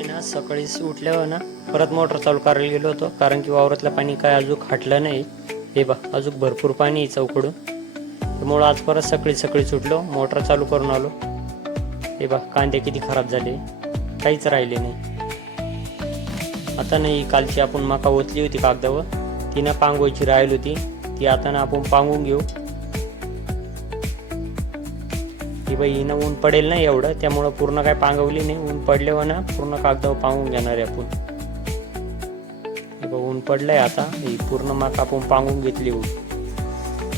मी ना सकाळीच उठल्यावर ना परत मोटर चालू करायला गेलो होतो, कारण की वावरातलं पाणी काय अजून हाटलं नाही. हे बा अजून भरपूर पाणी आहे चौकडून, त्यामुळं आज परत सकाळी उठलो, मोटर चालू करून आलो. हे बा कांदे किती खराब झाले, काहीच राहिले नाही. आता नाही, कालची आपण मका ओतली होती कागदावर, ती ना पांगवायची राहिली होती, ती आता ना आपण पांगून घेऊ. ही बाई हिनं ऊन पडेल नाही एवढं, त्यामुळं पूर्ण काय पांगवली नाही. ऊन पडल्यावर ना पूर्ण कागदावर पांगून घेणार आहे आपण. हे बघ ऊन पडलंय आता, ही पूर्ण मका आपण पांगून घेतली.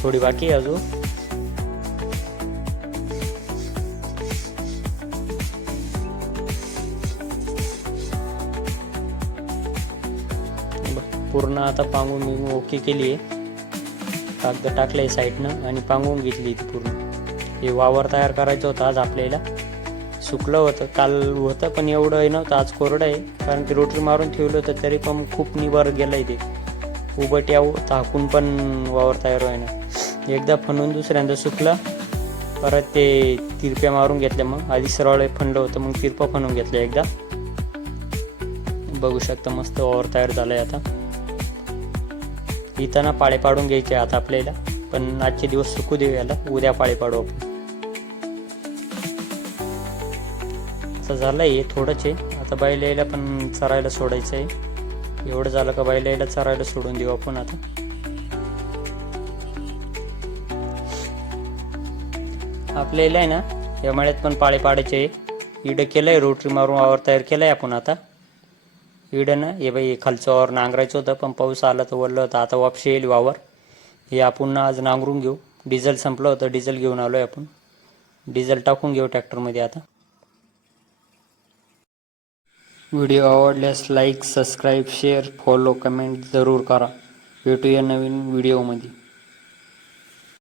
थोडी बाकी आहे अजून. पूर्ण आता पांगून मी ओके केली आहे. कागद टाकलंय साईडनं आणि पांगून घेतली ती पूर्ण. हे वावर तयार करायचं होतं आज आपल्याला. सुकलं होतं काल होतं, पण एवढं आहे नव्हतं. आज कोरडं आहे, कारण की रोटरी मारून ठेवलं होतं तरी पण खूप निवार गेलंय ते. उबट यावं झाकून पण वावर तयार व्हाय ना. एकदा फणून दुसऱ्यांदा सुकलं, परत ते तिरप्या मारून घेतल्या. मग आधी सरळ फणलं होतं, मग तिरपं फणून घेतलं एकदा. बघू शकता मस्त वावर तयार झालंय आता. इथं ना पाळे पाडून घ्यायचे आता आपल्याला, पण आजचे दिवस सुकू देऊ याला, उद्या पाळे पाडू आपण. असं झालंय, हे थोडंच आहे. आता बैल यायला पण चरायला सोडायचं आहे. एवढं झालं का बैल यायला चरायला सोडून देऊ आपण आता. आपल्याला आहे ना या मळ्यात पण पाळे पाडायचे आहे. इडं केलंय, रोटरी मारून वावर तयार केलंय आपण आता. इडं ना हे बाई खालचं वावर नांगरायचं होतं, पण पाऊस आला तर वरलं होतं. आता वापशी येईल वावर. हे आपण आज नांगरून घेऊ. डिझेल संपलं होतं, डिझेल घेऊन आलोय आपण. डिझेल टाकून घेऊ ट्रॅक्टरमध्ये आता. व्हिडिओ आवडल्यास like, subscribe, share, follow, comment जरूर करा. भेटूया नवीन व्हिडिओमध्ये.